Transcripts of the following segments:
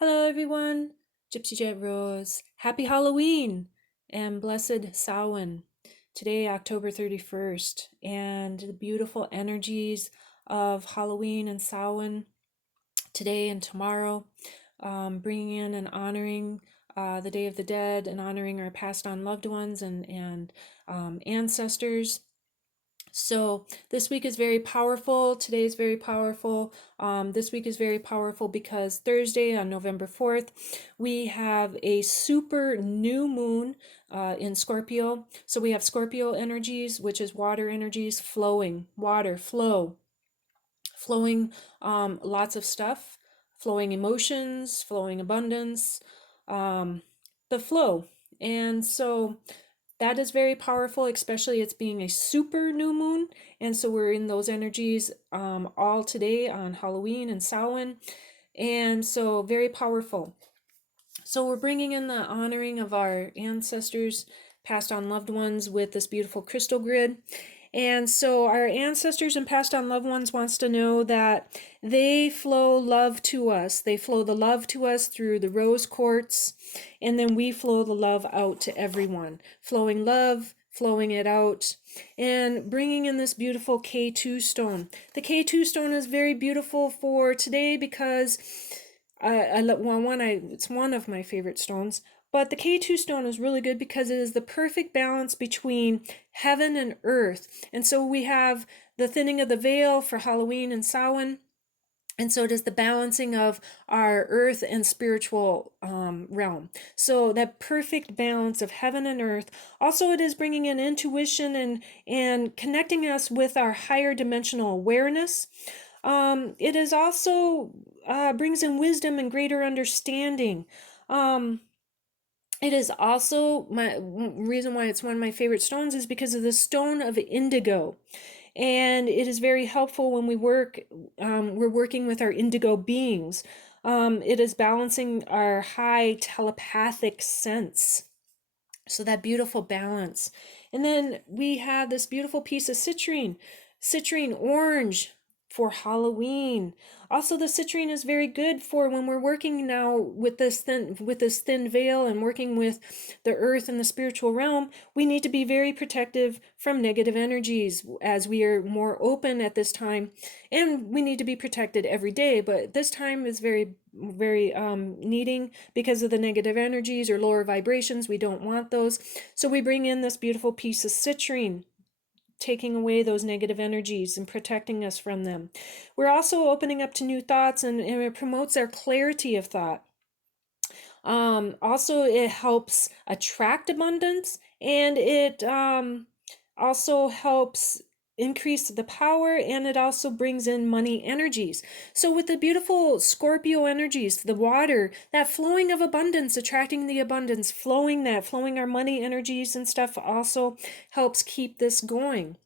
Hello, everyone. Gypsy Jet Rose. Happy Halloween and blessed Samhain. Today, October 31st, and the beautiful energies of Halloween and Samhain today and tomorrow, bringing in and honoring the Day of the Dead and honoring our passed on loved ones and ancestors. So this week is very powerful. Today is very powerful. This week is very powerful because Thursday on November 4th, we have a super new moon in Scorpio. So we have Scorpio energies, which is water energies flowing, water flow, flowing lots of stuff, flowing emotions, flowing abundance, um, the flow. And so that is very powerful, especially it's being a super new moon. And so we're in those energies all today on Halloween and Samhain. And so very powerful. So we're bringing in the honoring of our ancestors, passed on loved ones with this beautiful crystal grid. And so our ancestors and passed on loved ones wants to know that they flow love to us. They flow the love to us through the rose quartz, and then we flow the love out to everyone. Flowing love, flowing it out, and bringing in this beautiful K2 stone. The K2 stone is very beautiful for today because it's one of my favorite stones. But the K2 stone is really good because it is the perfect balance between heaven and earth. And so we have the thinning of the veil for Halloween and Samhain. And so it is the balancing of our earth and spiritual realm. So that perfect balance of heaven and earth. Also, it is bringing in intuition and connecting us with our higher dimensional awareness. It is also brings in wisdom and greater understanding. It is also my reason why it's one of my favorite stones is because of the stone of indigo. And it is very helpful when we're working with our indigo beings. It is balancing our high telepathic sense. So that beautiful balance. And then we have this beautiful piece of citrine orange for Halloween. Also, the citrine is very good for when we're working now with this thin veil and working with the earth and the spiritual realm. We need to be very protective from negative energies as we are more open at this time, and we need to be protected every day. But this time is very needing because of the negative energies or lower vibrations. We don't want those, so we bring in this beautiful piece of citrine, taking away those negative energies and protecting us from them. We're also opening up to new thoughts, and it promotes our clarity of thought. Also, it helps attract abundance, and it also helps increase the power, and it also brings in money energies. So with the beautiful Scorpio energies, the water, that flowing of abundance, attracting the abundance, flowing our money energies and stuff also helps keep this going.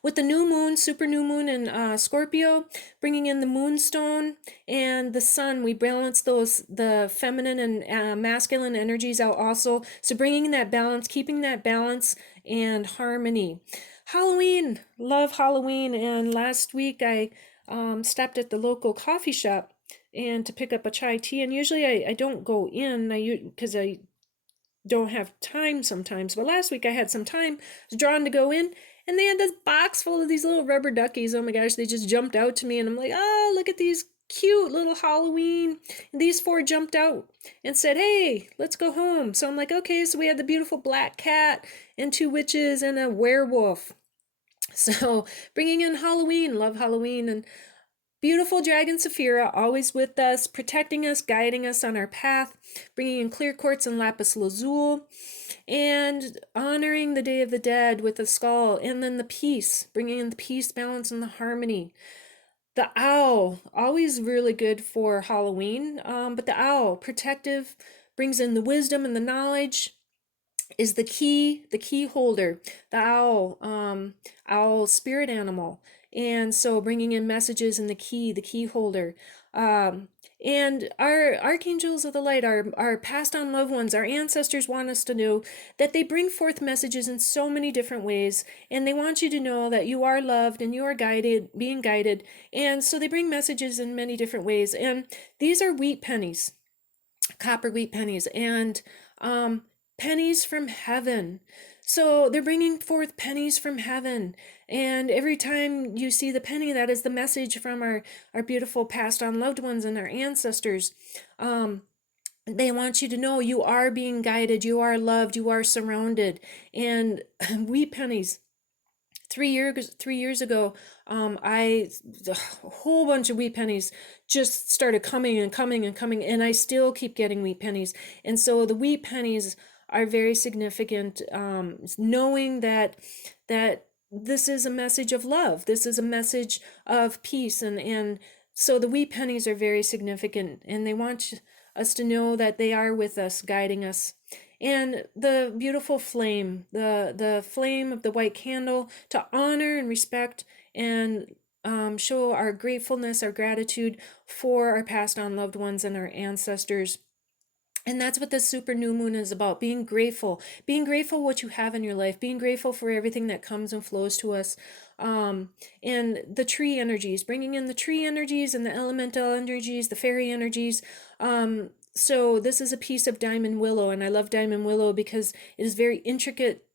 With the new moon, super new moon in Scorpio, bringing in the moonstone and the sun, we balance the feminine and masculine energies out also. So bringing that balance, keeping that balance and harmony. Halloween, love Halloween. And last week I stopped at the local coffee shop and to pick up a chai tea. And usually I don't go in because I don't have time sometimes. But last week I had some time, I was drawn to go in, and they had this box full of these little rubber duckies. Oh my gosh, they just jumped out to me, and I'm like, oh, look at these cute little Halloween. And these four jumped out and said, hey, let's go home. So I'm like, okay, so we had the beautiful black cat and two witches and a werewolf. So bringing in Halloween, love Halloween. And beautiful dragon Saphira, always with us, protecting us, guiding us on our path, bringing in clear quartz and lapis lazuli, and honoring the Day of the Dead with the skull, and then the peace, bringing in the peace, balance, and the harmony. The owl, always really good for Halloween, but the owl, protective, brings in the wisdom and the knowledge, is the key holder, the owl spirit animal. And so bringing in messages and the key holder. And our archangels of the light, our passed on loved ones, our ancestors want us to know that they bring forth messages in so many different ways. And they want you to know that you are loved and you are guided, being guided. And so they bring messages in many different ways. And these are wheat pennies, copper wheat pennies, and pennies from heaven. So they're bringing forth pennies from heaven. And every time you see the penny, that is the message from our beautiful passed on loved ones and our ancestors. They want you to know you are being guided, you are loved, you are surrounded. And wheat pennies. 3 years ago, a whole bunch of wheat pennies just started coming and coming and coming, and I still keep getting wheat pennies. And so the wheat pennies are very significant, knowing that this is a message of love. This is a message of peace, and so the wheat pennies are very significant, and they want us to know that they are with us, guiding us. And the beautiful flame, the flame of the white candle, to honor and respect and show our gratefulness, our gratitude for our passed on loved ones and our ancestors. And that's what the super new moon is about, being grateful what you have in your life, being grateful for everything that comes and flows to us. And the tree energies, bringing in the tree energies and the elemental energies, the fairy energies. So this is a piece of diamond willow, and I love diamond willow because it is very intricate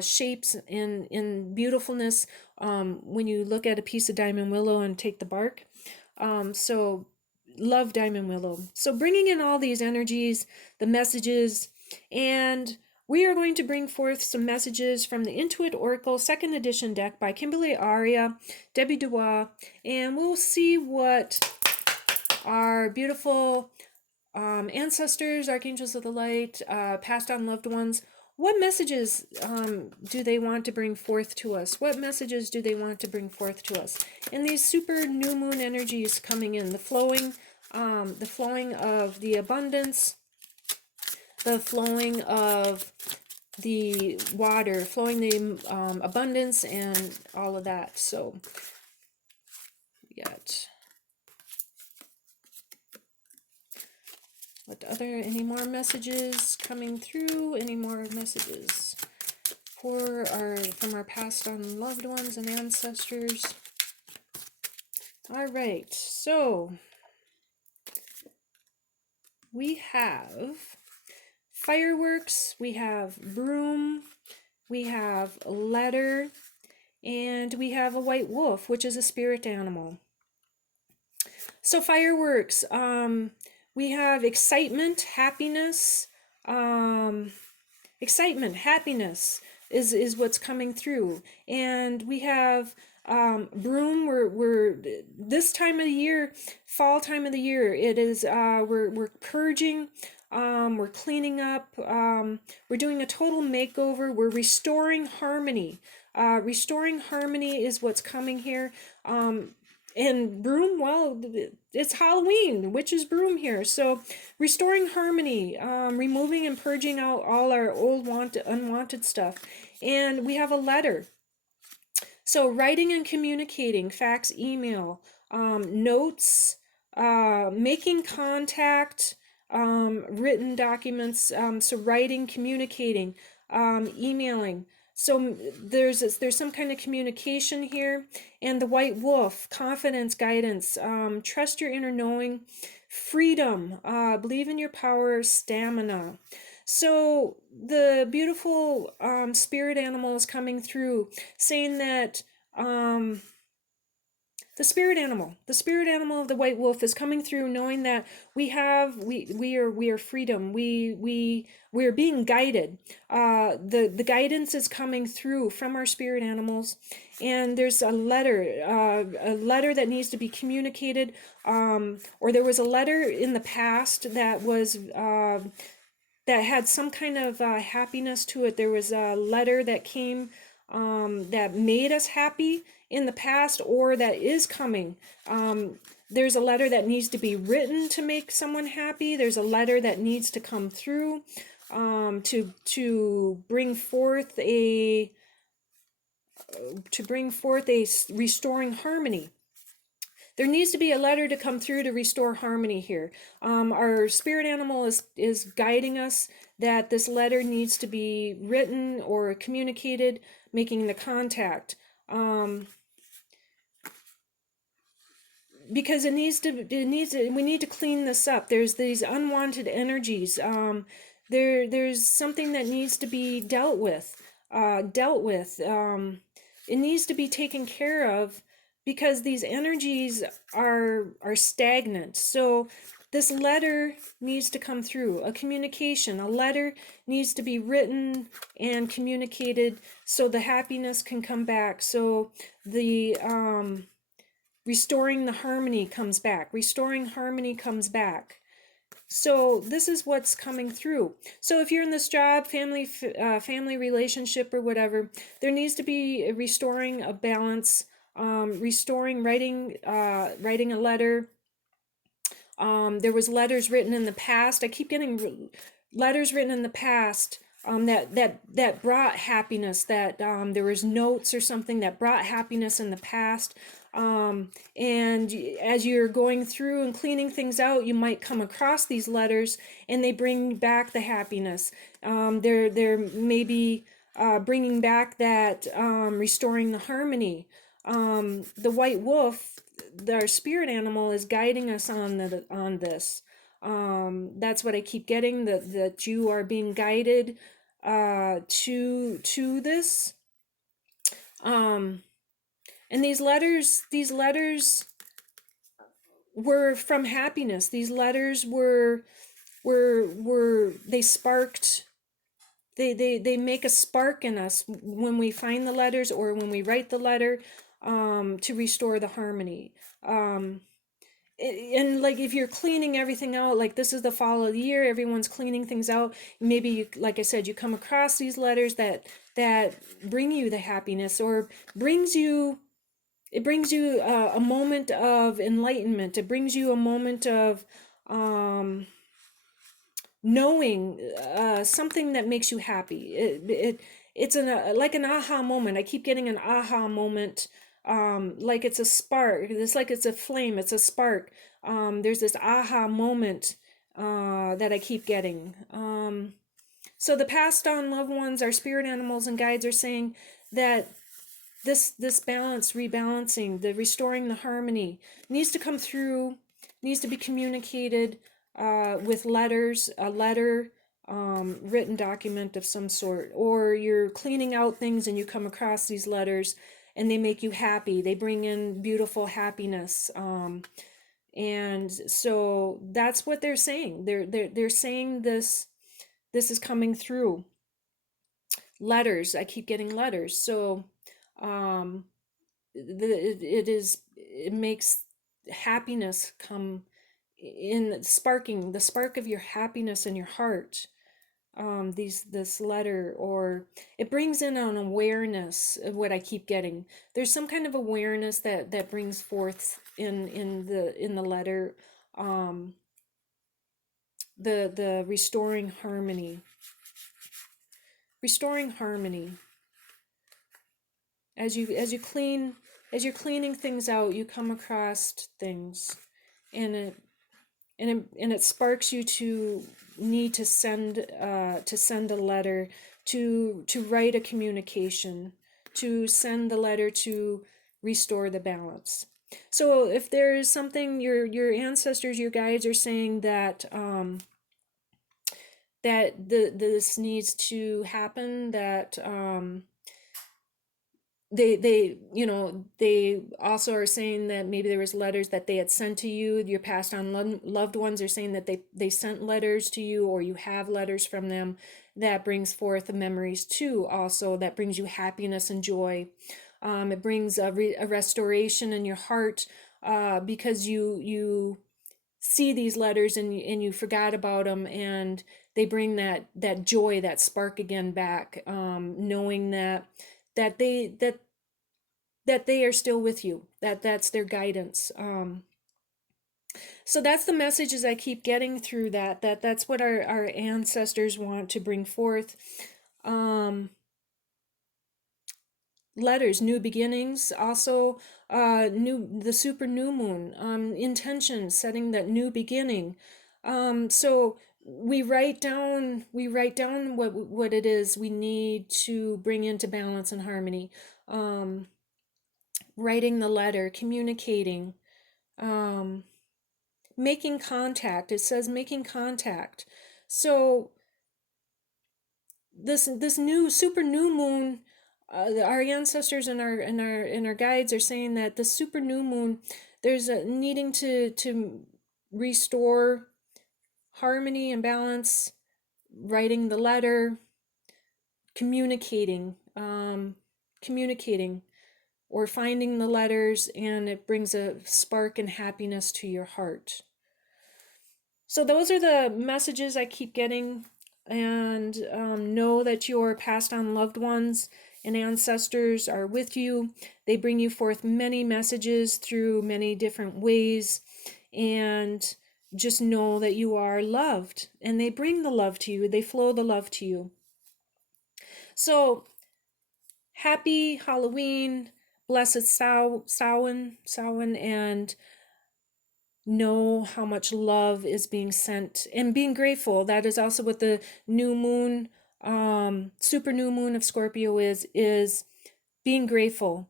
shapes in beautifulness when you look at a piece of diamond willow and take the bark. So love diamond willow. So bringing in all these energies, the messages, and we are going to bring forth some messages from the Intuit Oracle second edition deck by Kimberly Aria, Debbie Dubois, and we'll see what our beautiful ancestors, archangels of the light, passed on loved ones, what messages do they want to bring forth to us? What messages do they want to bring forth to us? And these super new moon energies coming in, the flowing of the abundance, the flowing of the water, flowing the abundance, and all of that. So we got any more messages coming through? Any more messages from our passed on loved ones and ancestors? All right, so we have fireworks, we have broom, we have a letter, and we have a white wolf, which is a spirit animal. So fireworks, we have excitement, happiness. Excitement, happiness is what's coming through, and we have broom. We're this time of the year, fall time of the year. It is we're purging. We're cleaning up. We're doing a total makeover. We're restoring harmony. Restoring harmony is what's coming here. And broom, well, it's Halloween, witch's broom here. So restoring harmony, removing and purging out all our old unwanted stuff. And we have a letter. So writing and communicating, fax, email, notes, making contact, written documents, so writing, communicating, emailing. So there's some kind of communication here. And the white wolf, confidence, guidance, trust your inner knowing, freedom, believe in your power, stamina. So the beautiful spirit animal is coming through, saying that the spirit animal of the white wolf is coming through, knowing that we are freedom. We are being guided. The guidance is coming through from our spirit animals, and there's a letter that needs to be communicated, or there was a letter in the past that was that had some kind of happiness to it. There was a letter that came that made us happy in the past, or that is coming. There's a letter that needs to be written to make someone happy. There's a letter that needs to come through to bring forth a restoring harmony. there needs to be a letter to come through to restore harmony here. Our spirit animal is guiding us that this letter needs to be written or communicated, making the contact. Because we need to clean this up. There's these unwanted energies. There's something that needs to be dealt with. It needs to be taken care of because these energies are stagnant. So this letter needs to come through. A communication, a letter needs to be written and communicated so the happiness can come back. So the restoring the harmony comes back. Restoring harmony comes back. So this is what's coming through. So if you're in this job, family relationship or whatever, there needs to be restoring a balance, restoring writing a letter. There was letters written in the past. I keep getting letters written in the past that brought happiness. That there was notes or something that brought happiness in the past. And as you're going through and cleaning things out, you might come across these letters, and they bring back the happiness. They're maybe bringing back that restoring the harmony. The white wolf, our spirit animal, is guiding us on this. That's what I keep getting, that you are being guided to this. And these letters were from happiness. These letters were they sparked. They make a spark in us when we find the letters or when we write the letter, to restore the harmony. And like if you're cleaning everything out, like this is the fall of the year, everyone's cleaning things out. Maybe you, like I said, you come across these letters that bring you the happiness, or brings you a moment of enlightenment. It brings you a moment of knowing something that makes you happy. It's like an aha moment. I keep getting an aha moment, like it's a spark. It's like it's a flame. It's a spark. There's this aha moment that I keep getting. So the passed on loved ones, our spirit animals and guides, are saying that this balance, rebalancing, the restoring the harmony needs to come through, needs to be communicated with letters, a letter, written document of some sort. Or you're cleaning out things and you come across these letters and they make you happy. They bring in beautiful happiness. And so that's what they're saying. They're saying this is coming through. Letters, I keep getting letters. So it makes happiness come in, sparking the spark of your happiness in your heart. This letter, or it brings in an awareness of what I keep getting. There's some kind of awareness that brings forth in the letter, the restoring harmony. Restoring harmony. As you're cleaning things out, you come across things, and it sparks you to need to send a letter, to write a communication, to send the letter to restore the balance. So if there's something your ancestors, your guides are saying that this needs to happen, that they also are saying that maybe there was letters that they had sent to you. Your passed on loved ones are saying that they sent letters to you, or you have letters from them. That brings forth the memories too. Also, that brings you happiness and joy. It brings a restoration in your heart, because you see these letters and you forgot about them, and they bring that joy, that spark again back, knowing that they are still with you, that's their guidance. So that's the messages I keep getting through that's what our ancestors want to bring forth. letters, new beginnings, also the super new moon, intention, setting that new beginning. So we write down what it is we need to bring into balance and harmony. Um, Writing the letter, communicating, um, making contact. It says making contact. So this new super new moon, our ancestors and our guides are saying that the super new moon, there's a needing to restore harmony and balance, writing the letter, communicating, communicating, or finding the letters, and it brings a spark and happiness to your heart. So those are the messages I keep getting, and know that your passed on loved ones and ancestors are with you. They bring you forth many messages through many different ways, and just know that you are loved, and they bring the love to you. They flow the love to you. So happy Halloween, blessed Samhain, and know how much love is being sent and being grateful. That is also what the new moon, super new moon of Scorpio is being grateful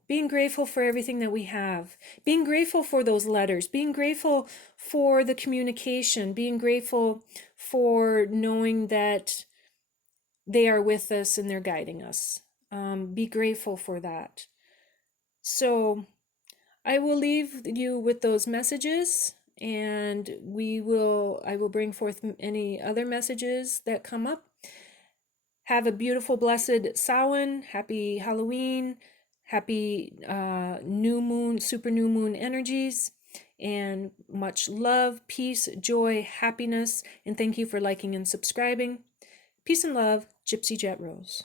for everything that we have, being grateful for those letters, being grateful for the communication, being grateful for knowing that they are with us and they're guiding us. Be grateful for that. So I will leave you with those messages, and I will bring forth any other messages that come up. Have a beautiful, blessed Samhain. Happy Halloween. Happy new moon, super new moon energies, and much love, peace, joy, happiness. And thank you for liking and subscribing. Peace and love, Gypsy Jet Rose.